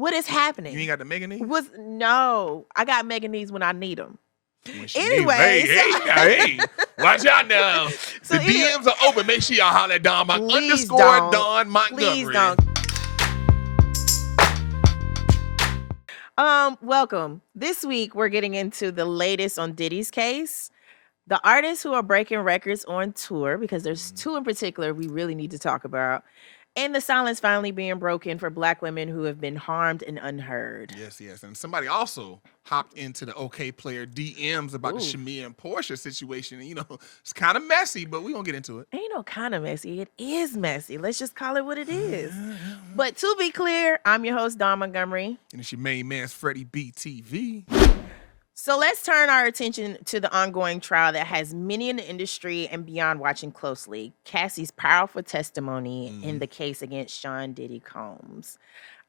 What is happening? You ain't got the Megan Thee? No, I got Megan These when I need them. Anyway, hey, watch out now. So the DMs are open. Make sure y'all holler at Dawn Dawn Montgomery. Please don't. Welcome. This week we're getting into the latest on Diddy's case. The artists who are breaking records on tour, because there's two in particular we really need to talk about, and the silence finally being broken for Black women who have been harmed and unheard. Yes. And somebody also hopped into the Okayplayer DMs about the Shamea and Porsha situation. And, it's kind of messy, but we're going to get into it. Ain't no kind of messy. It is messy. Let's just call it what it is. But to be clear, I'm your host, Dawn Montgomery. And it's your main man's Freddie B TV. So let's turn our attention to the ongoing trial that has many in the industry and beyond watching closely. Cassie's powerful testimony in the case against Sean Diddy Combs.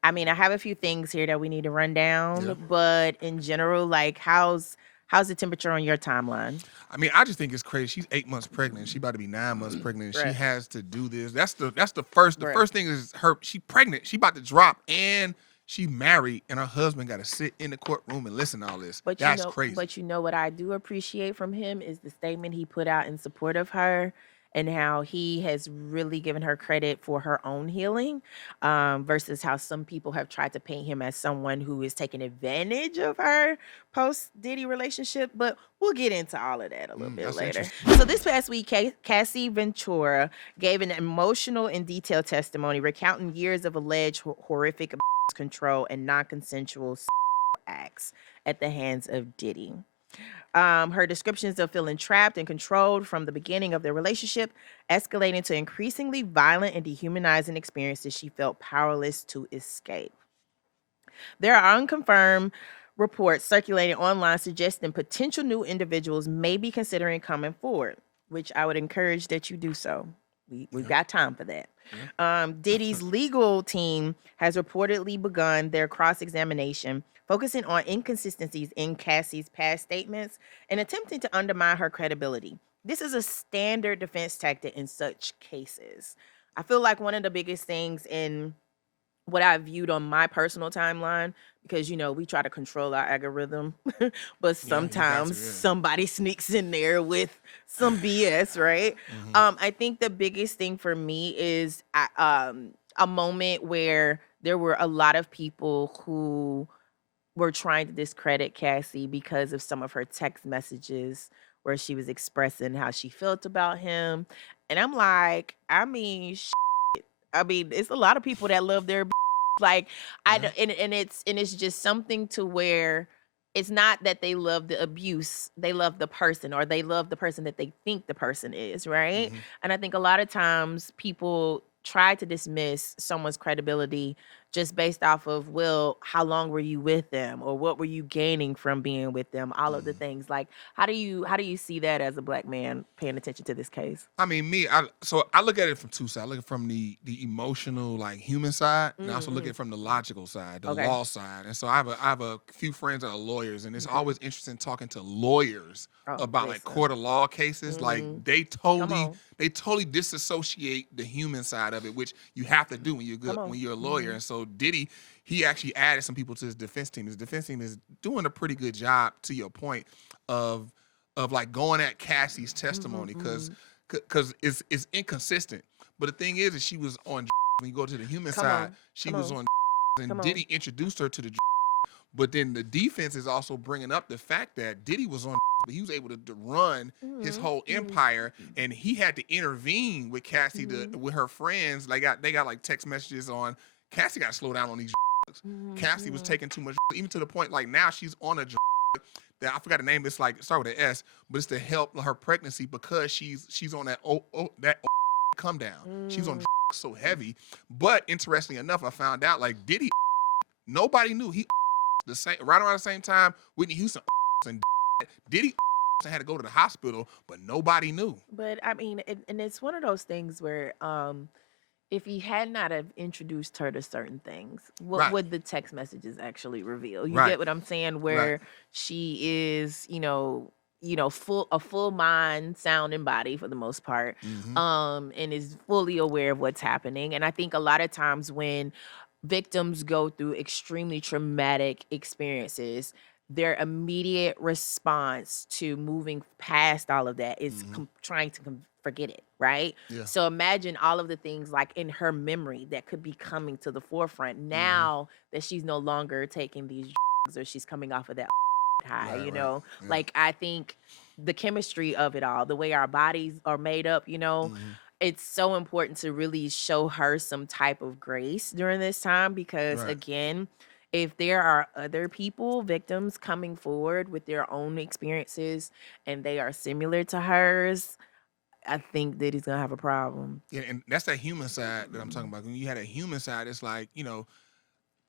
I mean, I have a few things here that we need to run down, but in general, like how's the temperature on your timeline? I mean, I just think it's crazy. She's 8 months pregnant. She about to be 9 months pregnant. She has to do this. That's the first. The first thing is she pregnant. She about to drop and she married, and her husband got to sit in the courtroom and listen to all this. But that's crazy. But what I do appreciate from him is the statement he put out in support of her and how he has really given her credit for her own healing versus how some people have tried to paint him as someone who is taking advantage of her post-Diddy relationship. But we'll get into all of that a little bit later. So this past week, Cassie Ventura gave an emotional and detailed testimony recounting years of alleged horrific control and non-consensual acts at the hands of Diddy. Her descriptions of feeling trapped and controlled from the beginning of their relationship, escalating to increasingly violent and dehumanizing experiences she felt powerless to escape. There are unconfirmed reports circulating online suggesting potential new individuals may be considering coming forward, which I would encourage that you do so. We've got time for that. Diddy's legal team has reportedly begun their cross-examination, focusing on inconsistencies in Cassie's past statements and attempting to undermine her credibility. This is a standard defense tactic in such cases. I feel like one of the biggest things in what I viewed on my personal timeline, because, we try to control our algorithm, but sometimes somebody sneaks in there with some BS, right? I think the biggest thing for me is a moment where there were a lot of people who were trying to discredit Cassie because of some of her text messages where she was expressing how she felt about him. And I'm like, it's a lot of people that love their like and it's just something to where it's not that they love the abuse, they love the person, or they love the person that they think the person is, right? And I think a lot of times people try to dismiss someone's credibility just based off of, well, how long were you with them, or what were you gaining from being with them? All of the things. Like, how do you see that as a Black man paying attention to this case? I mean, I look at it from two sides. I look at it from the emotional, like human side, and I also look at it from the logical side, the law side. And so I have a few friends that are lawyers, and it's always interesting talking to lawyers about like court of law cases. Like they totally disassociate the human side of it, which you have to do when you're a lawyer. And so Diddy, he actually added some people to his defense team. His defense team is doing a pretty good job, to your point, of like going at Cassie's testimony because it's inconsistent. But the thing is she was on when you go to the human side, she was on and Diddy introduced her to the. But then the defense is also bringing up the fact that Diddy was on, but he was able to run his whole empire, and he had to intervene with Cassie with her friends. They got like text messages on. Cassie got to slow down on these. Cassie was taking too much, even to the point like now she's on a that I forgot the name. It's like start with an S, but it's to help her pregnancy because she's on that come down. She's on so heavy. But interestingly enough, I found out like Diddy, nobody knew he right around the same time Whitney Houston and Diddy had to go to the hospital, but nobody knew. But I mean, and it's one of those things where if he had not have introduced her to certain things, what would the text messages actually reveal? You get what I'm saying? Where she is, a full mind, sound, and body for the most part, and is fully aware of what's happening. And I think a lot of times when victims go through extremely traumatic experiences, their immediate response to moving past all of that is trying to forget it, right? Yeah. So imagine all of the things like in her memory that could be coming to the forefront now that she's no longer taking these drugs or she's coming off of that high, Right, you right. know? Yeah. Like, I think the chemistry of it all, the way our bodies are made up, you know, it's so important to really show her some type of grace during this time because, Right. again, if there are other people, victims coming forward with their own experiences and they are similar to hers, I think that he's gonna have a problem. Yeah, and that's that human side that I'm talking about. When you had a human side, it's like, you know,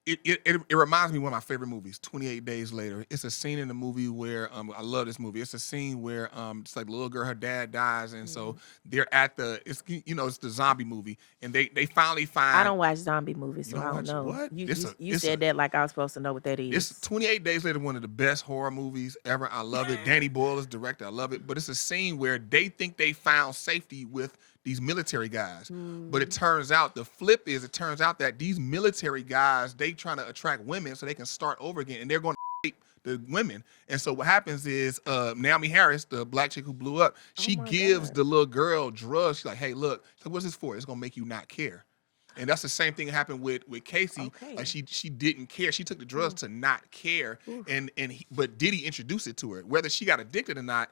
it reminds me of one of my favorite movies, 28 Days Later. It's a scene in the movie where I love this movie. It's a scene where it's like the little girl, her dad dies, and so they're at it's it's the zombie movie, and they finally find. I don't watch zombie movies, You so I don't don't watch know. what? You said that like I was supposed to know what that It's is. 28 Days Later, one of the best horror movies ever. I love it. Danny Boyle is director. I love it. But it's a scene where they think they found safety with these military guys. But it turns out, the flip is, it turns out that these military guys, they trying to attract women so they can start over again. And they're going to rape the women. And so what happens is Naomi Harris, the black chick who blew up, she gives the little girl drugs. She's like, hey, look, so what's this for? It's going to make you not care. And that's the same thing that happened with Casey. Okay. Like she didn't care. She took the drugs to not care. But Diddy introduced it to her. Whether she got addicted or not,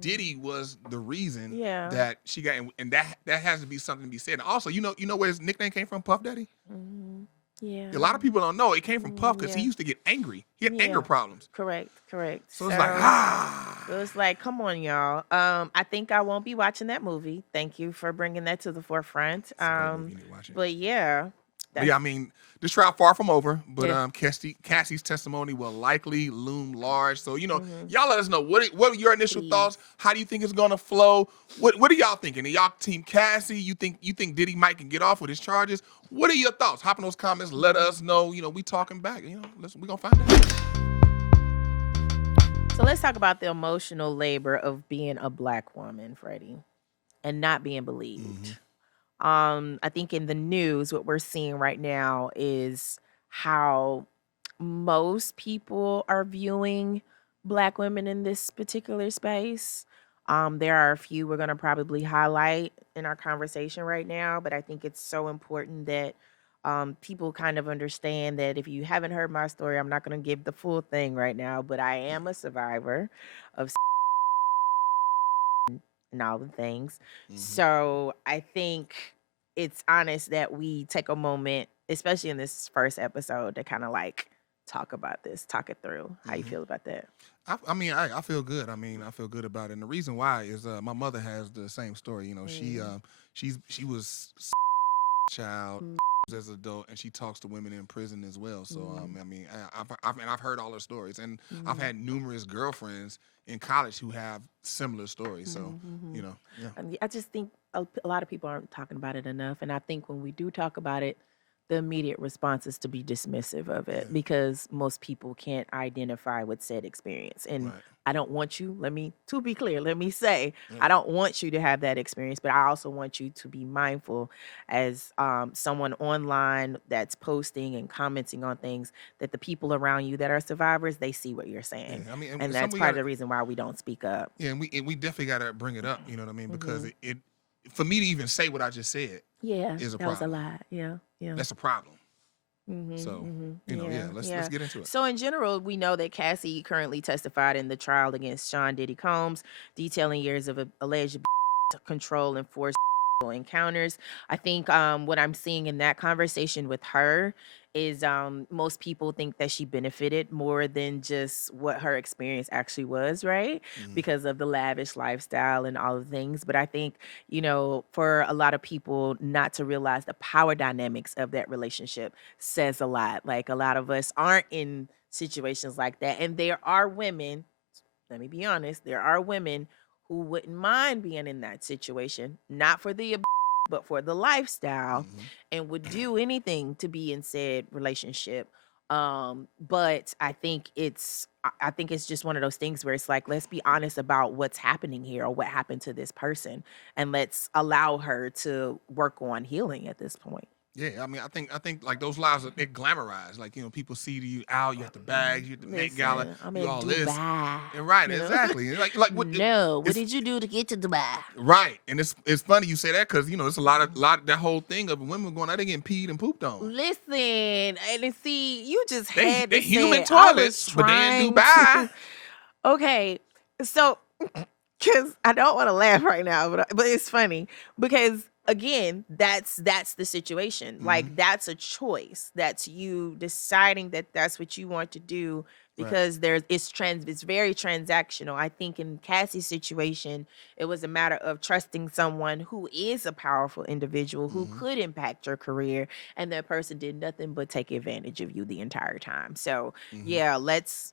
Diddy was the reason that she got, and that has to be something to be said. And also, you know where his nickname came from, Puff Daddy? Yeah. A lot of people don't know. It came from Puff because he used to get angry. He had anger problems. Correct. So it's like, So it's like, come on, y'all. I think I won't be watching that movie. Thank you for bringing that to the forefront. It's a great movie. You need to watch it. But yeah. But yeah, I mean, this trial far from over, but Yeah. Cassie's testimony will likely loom large. So, y'all let us know what are your initial thoughts? How do you think it's gonna flow? What are y'all thinking? Are y'all team Cassie? You think Diddy Mike can get off with his charges? What are your thoughts? Hop in those comments, let us know. We talking back. We gonna find out. So let's talk about the emotional labor of being a black woman, Freddie, and not being believed. I think in the news, what we're seeing right now is how most people are viewing black women in this particular space. There are a few we're going to probably highlight in our conversation right now, but I think it's so important that people kind of understand that if you haven't heard my story, I'm not going to give the full thing right now, but I am a survivor of and all the things. So I think it's honest that we take a moment, especially in this first episode, to kind of like talk about this, talk it through. How you feel about that? I mean, I feel good. I mean, I feel good about it. And the reason why is my mother has the same story. She was child as an adult, and she talks to women in prison as well. So I mean, I've heard all her stories, and I've had numerous girlfriends in college who have similar stories. So And I just think a lot of people aren't talking about it enough, and I think when we do talk about it, the immediate response is to be dismissive of it because most people can't identify with said experience. And I don't want you, to be clear, let me say, I don't want you to have that experience, but I also want you to be mindful as someone online that's posting and commenting on things, that the people around you that are survivors, they see what you're saying. I mean, and that's part of the reason why we don't speak up. Yeah, and we definitely got to bring it up. You know what I mean? Because it for me to even say what I just said, is a problem. That was a lot. Yeah. That's a problem. So let's get into it. So in general, we know that Cassie currently testified in the trial against Sean Diddy Combs, detailing years of alleged control and forced encounters. I think what I'm seeing in that conversation with her is most people think that she benefited more than just what her experience actually was, right? Because of the lavish lifestyle and all of the things. But I think, for a lot of people not to realize the power dynamics of that relationship says a lot. Like, a lot of us aren't in situations like that. And there are women, let me be honest, there are women who wouldn't mind being in that situation, not for the but for the lifestyle, and would do anything to be in said relationship. But I think it's just one of those things where it's like, let's be honest about what's happening here or what happened to this person, and let's allow her to work on healing at this point. Yeah, I mean, I think like those lives are they're glamorized. Like, you know, people see you out, you at the bags, you at the Met Gala, Listen, I'm you in all this. Dubai. And right, You know? exactly. And like what No, what it's did you do to get to Dubai? right. And it's funny you say that because you know it's a lot that whole thing of women going out there getting peed and pooped on. Listen, and see, you just They had they to human say I was toilets, but they in trying Dubai. to. Okay, so because I don't want to laugh right now, but it's funny because again, that's the situation. Mhm. Like that's a choice. That's you deciding that that's what you want to do Right. because it's very transactional. I think in Cassie's situation, it was a matter of trusting someone who is a powerful individual who Mhm. could impact your career, and that person did nothing but take advantage of you the entire time. So Mhm. yeah, let's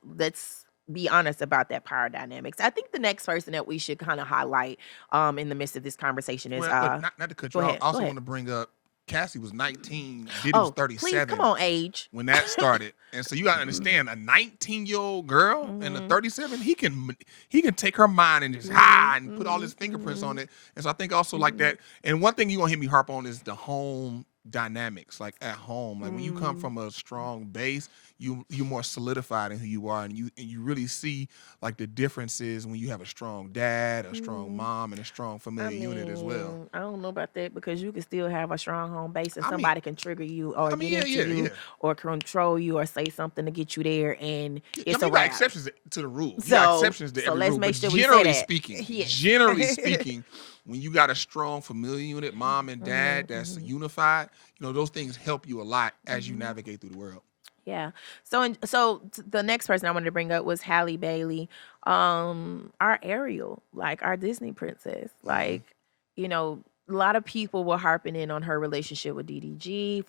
be honest about that power dynamics. I think the next person that we should kind of highlight in the midst of this conversation is Well, but not to cut go you off. ahead. I Go also ahead. want to bring up Cassie was 19, Diddy was Oh, please come 37 on, age. when that started. And so you gotta understand a 19-year-old girl and a Mhm. 37, he can take her mind and just and put all his fingerprints on it. And so I think also like that. And one thing you're gonna hear me harp on is the home dynamics, like at home. Like when you come from a strong base, you're more solidified in who you are, and you really see like the differences when you have a strong dad, a strong mom, and a strong family unit as well. I don't know about that because you can still have a strong home base and I mean, somebody can trigger you or get into you yeah. or control you or say something to get you there and I it's mean, a you got wrap. exceptions to the rule. You got So exceptions to so every let's rule. make But sure we say that. Yes. generally speaking, when you got a strong family unit, mom and dad that's unified, you know, those things help you a lot as you navigate through the world. Yeah. The next person I wanted to bring up was Halle Bailey, our Ariel, like our Disney princess. Mhm. Like, you know, a lot of people were harping in on her relationship with DDG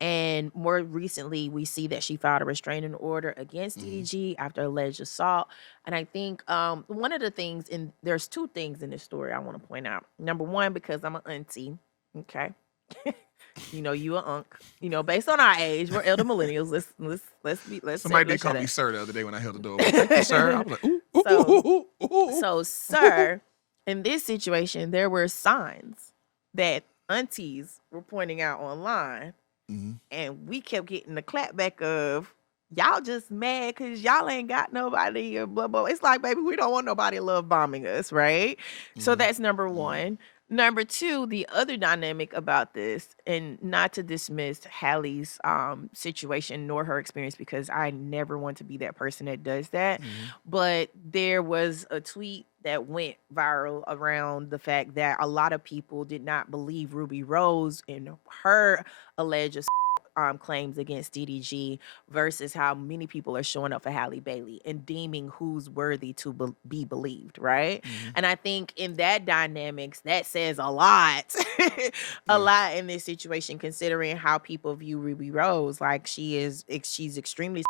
and more recently we see that she filed a restraining order against Mhm. DDG after alleged assault. And I think one of the things there's two things in this story I want to point out. Number one, because I'm an auntie, okay. You know, you a unk. You know, based on our age, we're elder millennials. Somebody did let's call shut me up. sir the other day when I held the door. Thank you, sir. I was like, ooh, ooh, So, ooh, ooh, ooh, ooh, so, sir, in this situation, there were signs that aunties were pointing out online, Mhm. and we kept getting the clapback of y'all just mad because y'all ain't got nobody or blah blah. It's like, baby, we don't want nobody love bombing us, right? So Mhm. that's number Mhm. one. Number two, the other dynamic about this, and not to dismiss Hallie's situation nor her experience, because I never want to be that person that does that. Mhm. But there was a tweet that went viral around the fact that a lot of people did not believe Ruby Rose and her alleged claims against DDG versus how many people are showing up for Halle Bailey and deeming who's worthy to be believed, right? Mhm. And I think in that dynamics, that says a lot, a Yeah. lot in this situation, considering how people view Ruby Rose. Like she's extremely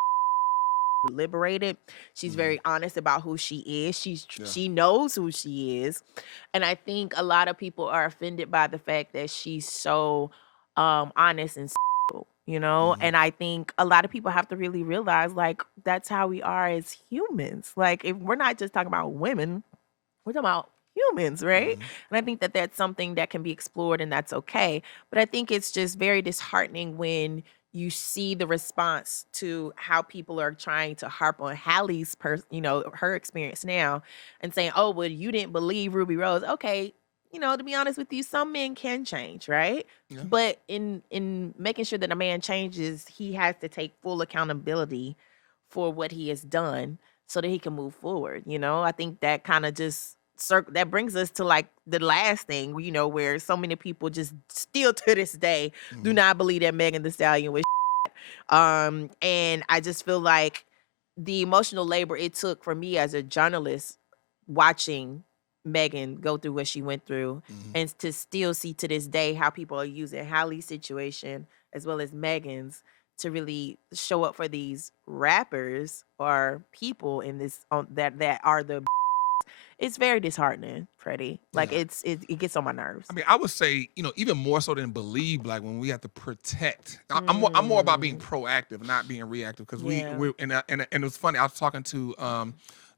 liberated. She's Mhm. very honest about who she is. Yeah. She knows who she is. And I think a lot of people are offended by the fact that she's so honest and you know. Mhm. And I think a lot of people have to really realize like that's how we are as humans. Like if we're not just talking about women, we're talking about humans, right? Mhm. And I think that that's something that can be explored and that's okay. But I think it's just very disheartening when you see the response to how people are trying to harp on Hallie's her experience now and saying, "Oh, well, you didn't believe Ruby Rose." Okay, to be honest with you, some men can change, right? Yeah. But in making sure that a man changes, he has to take full accountability for what he has done so that he can move forward. I think that kind of just that brings us to like the last thing, where so many people just still to this day do Mhm. not believe that Megan Thee Stallion was and I just feel like the emotional labor it took for me as a journalist watching Megan go through what she went through Mhm. and to still see to this day how people are using Hallie's situation as well as Megan's to really show up for these rappers or people in this that are the it's very disheartening, Freddie. Like Yeah. it gets on my nerves. I mean, I would say, you know, even more so than believe, like when we have to protect. I'm more about being Mm, proactive, not being reactive. Because yeah. we and it was funny. I was talking to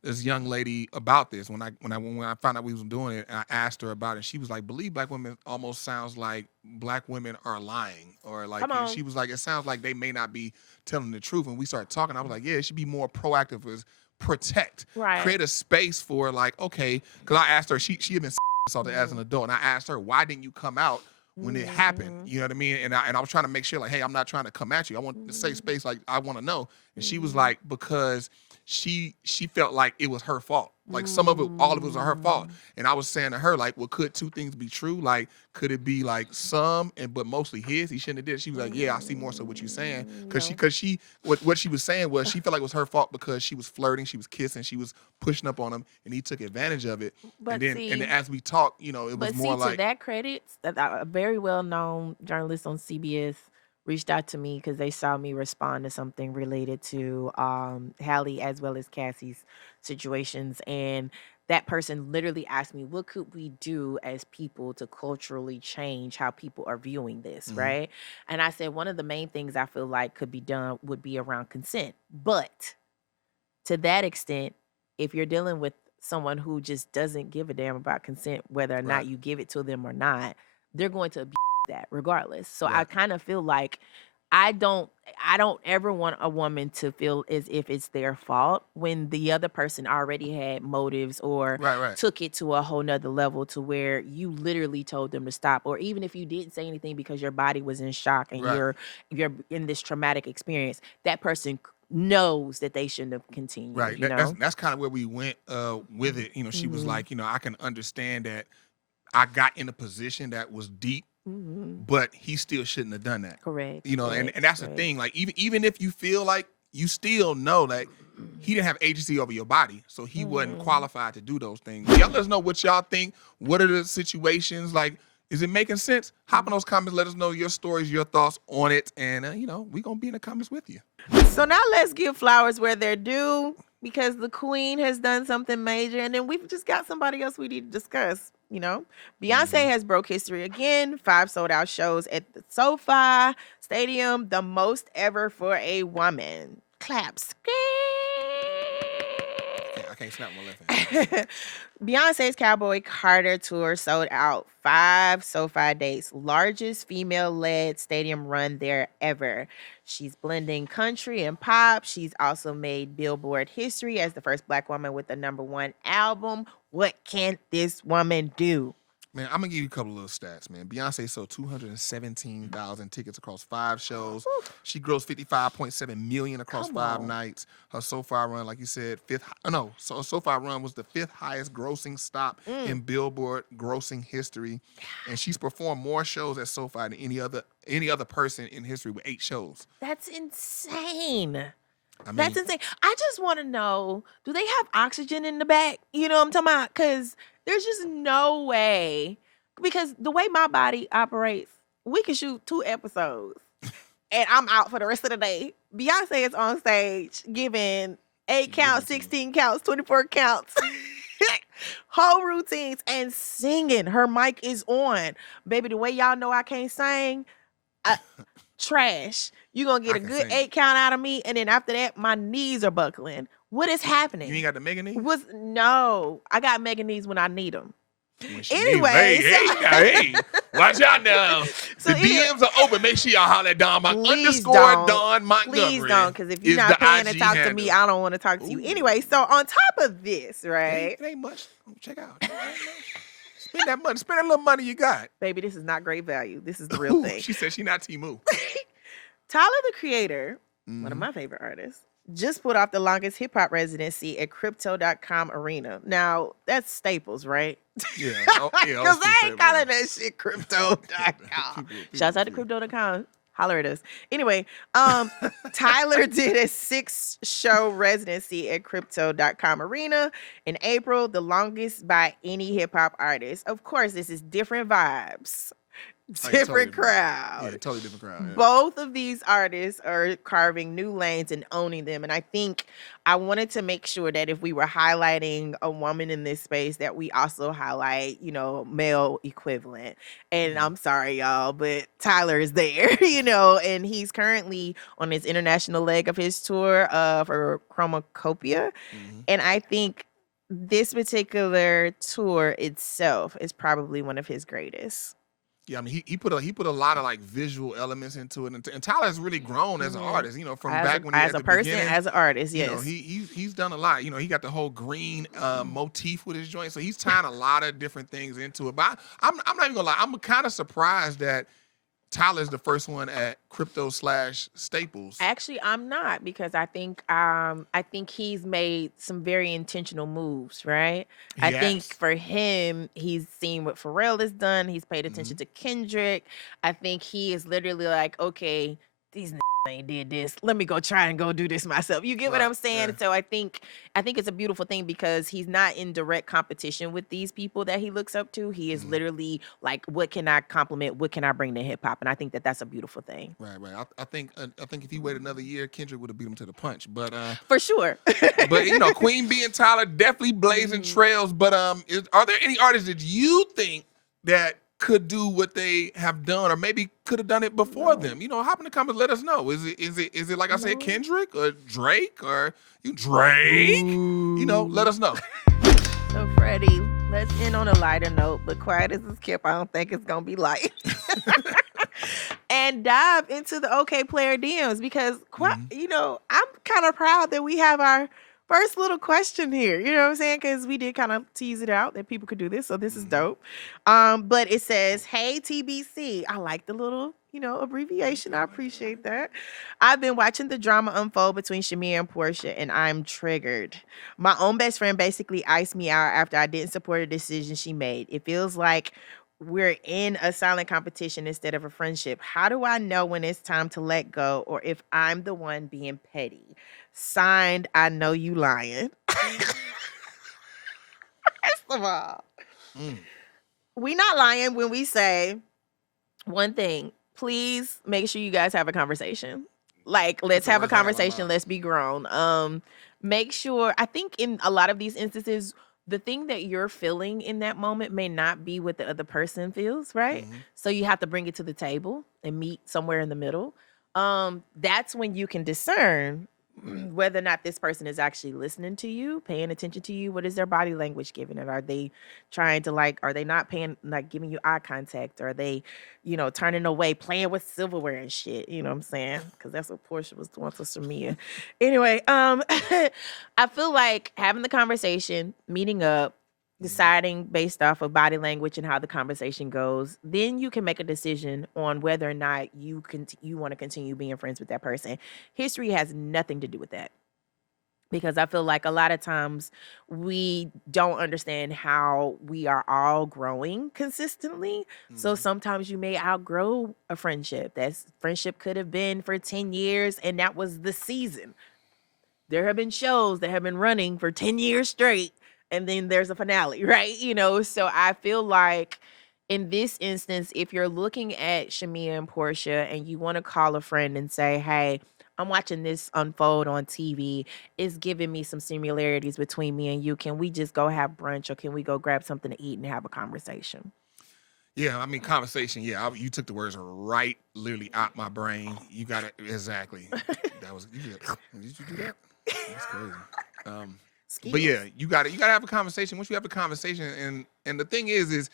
this young lady about this when I found out we was doing it, and I asked her about it. She was like, "Believe black women almost sounds like black women are lying, or like," Come on. she was like, "It sounds like they may not be telling the truth." And we started talking. I was like, "Yeah, it should be more proactive, as protect, Right. create a space for like, okay." Because I asked her, she had been assaulted as an adult, and I asked her, "Why didn't you come out when it happened?" You know what I mean? And I was trying to make sure, like, hey, I'm not trying to come at you. I want to safe space, like I want to know. And she was like, because she felt like it was her fault. Like some of it, all of it was her fault. And I was saying to her, like, well, could two things be true? Like, could it be like some but mostly his? He shouldn't have did it. She was like, yeah, I see more so what you're saying. Because what she was saying was she felt like it was her fault because she was flirting, she was kissing, she was pushing up on him, and he took advantage of it. But and then as we talked, it was more like, to that credit, a very well-known journalist on CBS reached out to me because they saw me respond to something related to Halle as well as Cassie's situations. And that person literally asked me, what could we do as people to culturally change how people are viewing this, right? And I said, one of the main things I feel like could be done would be around consent. But to that extent, if you're dealing with someone who just doesn't give a damn about consent, whether or not Right. you give it to them or not, they're going to abuse that regardless. So I Right. kind of feel like I don't ever want a woman to feel as if it's their fault when the other person already had motives or Right. took it to a whole nother level to where you literally told them to stop. Or even if you didn't say anything because your body was in shock and Right. you're in this traumatic experience, that person knows that they shouldn't have continued. Right. You know? That's kind of where we went with it. She was Mhm. like, I can understand that I got in a position that was deep, Mhm. but he still shouldn't have done that. Correct. And correct, that's the correct. thing. Like even if you feel like you still know that he didn't have agency over your body, so he wasn't Mhm. qualified to do those things. Y'all let us know what y'all think. What are the situations like? Is it making sense? Hop in those comments. Let us know your stories, your thoughts on it, and we gonna be in the comments with you. So now let's give flowers where they're due because the queen has done something major, and then we've just got somebody else we need to discuss. Beyonce has broke history again. 5 sold-out shows at the SoFi Stadium, the most ever for a woman. Clap, I can't snap my left hand. Beyonce's Cowboy Carter tour sold out 5 SoFi dates, largest female-led stadium run there ever. She's blending country and pop. She's also made Billboard history as the first Black woman with the #1 album. What can this woman do? Man, I'm gonna give you a couple of little stats, man. Beyonce sold 217,000 tickets across 5 shows. She grossed 55.7 million across Come 5 on. nights. Her SoFi run, like you said, her SoFi run was the 5th highest grossing stop in Billboard grossing history, and she's performed more shows at SoFi than any other person in history with 8 shows. That's insane. I mean, That's insane. I just want to know, do they have oxygen in the back? You know what I'm talking about? Because there's just no way. Because the way my body operates, we can shoot 2 episodes and I'm out for the rest of the day. Beyonce is on stage giving 8 counts, 16 counts, 24 counts, whole routines and singing. Her mic is on. Baby, the way y'all know I can't sing, trash. You're going to get I a can good sing. 8 count out of me. And then after that, my knees are buckling. What is happening? you ain't got the Megan Thee? No, I got Megan knees when I need them. When she Anyway, needs- hey, watch out now. So the anyway- DMs are open. Make sure y'all holler at Dawn Please _Dawn Montgomery. Please don't, because if you're is not the paying to IG talk to handle. me, I don't want to talk to you. Ooh. Anyway, so on top of this, right? It ain't much. Check out. Spend that money. Spend that little money you got. Baby, this is not great value. This is the real thing. She said she not Temu. Tyler, the Creator, one of my favorite artists, just put off the longest hip hop residency at Crypto.com Arena. Now, that's Staples, right? Yeah. Because I ain't calling that shit Crypto.com. Shouts out to Crypto.com. Holler at us. Anyway, Tyler did a 6-show residency at Crypto.com Arena in April, the longest by any hip hop artist. Of course, this is different vibes. different crowd. Yeah, totally different crowd. Yeah. Both of these artists are carving new lanes and owning them. And I think I wanted to make sure that if we were highlighting a woman in this space, that we also highlight, male equivalent. And I'm sorry, y'all, but Tyler is there, and he's currently on his international leg of his tour for Chromacopia. And I think this particular tour itself is probably one of his greatest. Yeah, I mean, he put a lot of like visual elements into it, and Tyler's really grown as an artist. From back when he as a person, as an artist. Yes, he's done a lot. He got the whole green motif with his joint, so he's tying a lot of different things into it. But I'm not even gonna lie, I'm kind of surprised that Tyler's the first one at Crypto/Staples. Actually, I'm not, because I think he's made some very intentional moves, right? I think for him, he's seen what Pharrell has done. He's paid attention to Kendrick. I think he is literally like, okay, these ain't did this. Let me go try and go do this myself. You get what I'm saying? Yeah. So I think it's a beautiful thing, because he's not in direct competition with these people that he looks up to. He is literally like, what can I compliment? What can I bring to hip hop? And I think that that's a beautiful thing. Right. I think if he waited another year, Kendrick would have beat him to the punch. But for sure. But Queen Bee and Tyler definitely blazing trails. But are there any artists that you think that could do what they have done, or maybe could have done it before them? Hop in the comments, let us know. Is it like I said, Kendrick or Drake, or Drake? Let us know. So Freddie, let's end on a lighter note, but quiet as it's kept, I don't think it's gonna be light. And dive into the Okayplayer DMs, because I'm kind of proud that we have our first little question here, you know what I'm saying? Because we did kind of tease it out that people could do this, so this is dope. But it says, "Hey TBC," I like the little, abbreviation. I appreciate that. "I've been watching the drama unfold between Shamea and Porsha, and I'm triggered. My own best friend basically iced me out after I didn't support a decision she made. It feels like we're in a silent competition instead of a friendship. How do I know when it's time to let go, or if I'm the one being petty? Signed, I know you lying." First of all, we not lying when we say one thing. Please make sure you guys have a conversation. Like, let's have a conversation. Let's be grown. Make sure, I think in a lot of these instances, the thing that you're feeling in that moment may not be what the other person feels, right? So you have to bring it to the table and meet somewhere in the middle. That's when you can discern whether or not this person is actually listening to you, paying attention to you. What is their body language giving it? Are they trying to are they not giving you eye contact? Are they, turning away, playing with silverware and shit? You know what I'm saying? Because that's what Porsha was doing for Shamea. Anyway, I feel like having the conversation, meeting up, deciding based off of body language and how the conversation goes, then you can make a decision on whether or not you want to continue being friends with that person. History has nothing to do with that, because I feel like a lot of times we don't understand how we are all growing consistently. So sometimes you may outgrow a friendship. That friendship could have been for 10 years and that was the season. There have been shows that have been running for 10 years straight, and then there's a finale, right? So I feel like in this instance, if you're looking at Shamea and Porsha and you want to call a friend and say, "Hey, I'm watching this unfold on TV. It's giving me some similarities between me and you. Can we just go have brunch, or can we go grab something to eat and have a conversation?" Yeah, I mean, conversation. Yeah, you took the words right, literally out my brain. You got it exactly. That was. Did you do that? That's crazy. But yeah, you got to have a conversation. Once you have a conversation, and the thing is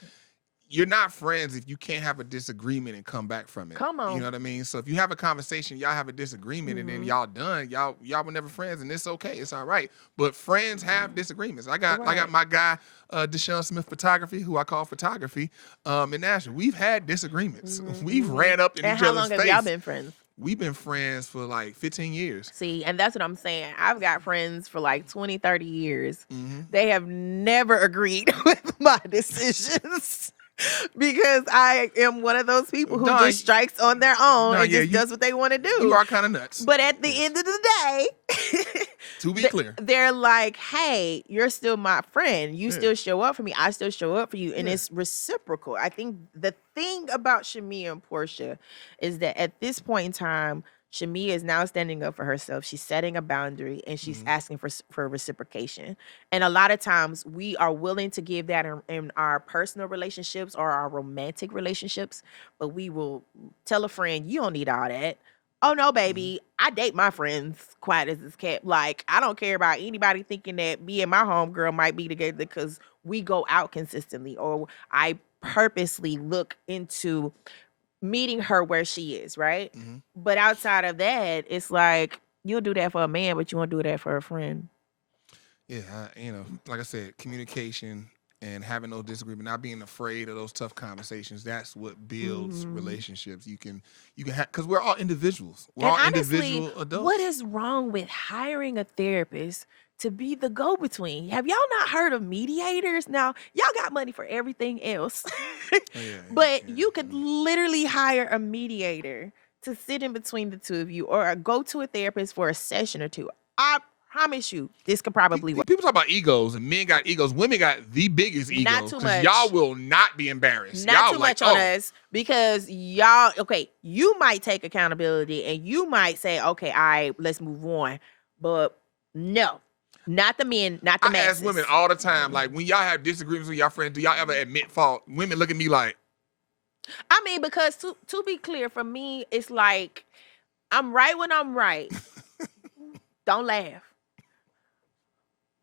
you're not friends if you can't have a disagreement and come back from it. Come on. You know what I mean? So if you have a conversation, y'all have a disagreement, and then y'all done, y'all were never friends, and it's okay. It's all right. But friends have disagreements. I got my guy, Deshaun Smith Photography, who I call Photography, in Nashville. We've had disagreements. We've ran up in each other's face. And how long have y'all been friends? We've been friends for like 15 years. See, and that's what I'm saying. I've got friends for like 20, 30 years. They have never agreed with my decisions. Because I am one of those people who just strikes on their own and just does what they want to do. You are kind of nuts. But at the end of the day, To be clear. They're like, hey, you're still my friend. You still show up for me. I still show up for you. And it's reciprocal. I think the thing about Shamea and Porsha is that at this point in time, Shamea is now standing up for herself. She's setting a boundary and she's asking for reciprocation. And a lot of times we are willing to give that in our personal relationships or our romantic relationships, but we will tell a friend, you don't need all that. Oh no, baby, I date my friends quiet as it's kept. Like, I don't care about anybody thinking that me and my homegirl might be together because we go out consistently, or I purposely look into meeting her where she is, right? But outside of that, it's like you'll do that for a man, but you won't do that for a friend. Yeah, like I said, communication and having those disagreements, not being afraid of those tough conversations. That's what builds relationships. You can have, because we're all individuals. We're all honestly, individual adults. What is wrong with hiring a therapist to be the go-between? Have y'all not heard of mediators? Now, y'all got money for everything else. But you could literally hire a mediator to sit in between the two of you, or go to a therapist for a session or two. I promise you, this could probably work. People talk about egos, and men got egos. Women got the biggest egos. Not too much. Y'all will not be embarrassed. Not y'all too much on us, because y'all, you might take accountability and you might say, okay, all right, let's move on. But no, not the men, not the masses. I ask women all the time, like, when y'all have disagreements with y'all friends, do y'all ever admit fault? Women look at me like, I mean, because to be clear, for me, it's like, I'm right when I'm right. Don't laugh.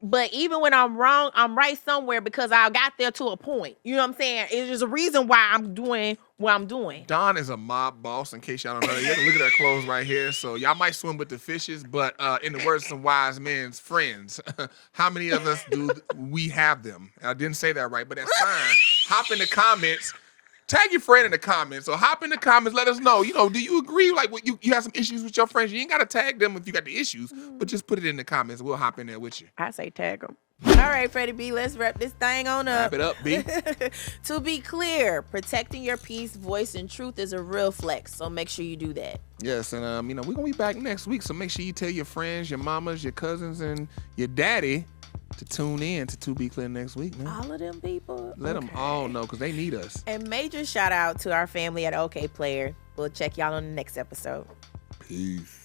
But even when I'm wrong, I'm right somewhere, because I got there to a point. You know what I'm saying? It's just a reason why I'm doing what I'm doing. Dawn is a mob boss, in case y'all don't know. You can look at her clothes right here. So y'all might swim with the fishes, but in the words of some wise men's friends, how many of us do we have them? I didn't say that right, but that's fine. Hop in the comments. Tag your friend in the comments, or hop in the comments. Let us know. Do you agree? Like, you have some issues with your friends? You ain't gotta tag them if you got the issues, but just put it in the comments. We'll hop in there with you. I say tag them. All right, Freddie B, let's wrap this thing on up. Wrap it up, B. To be clear, protecting your peace, voice, and truth is a real flex. So make sure you do that. Yes, and we're gonna be back next week. So make sure you tell your friends, your mamas, your cousins, and your daddy to tune in to Be Clear next week, man. All of them people? Let them all know, because they need us. And major shout out to our family at Okayplayer. We'll check y'all on the next episode. Peace.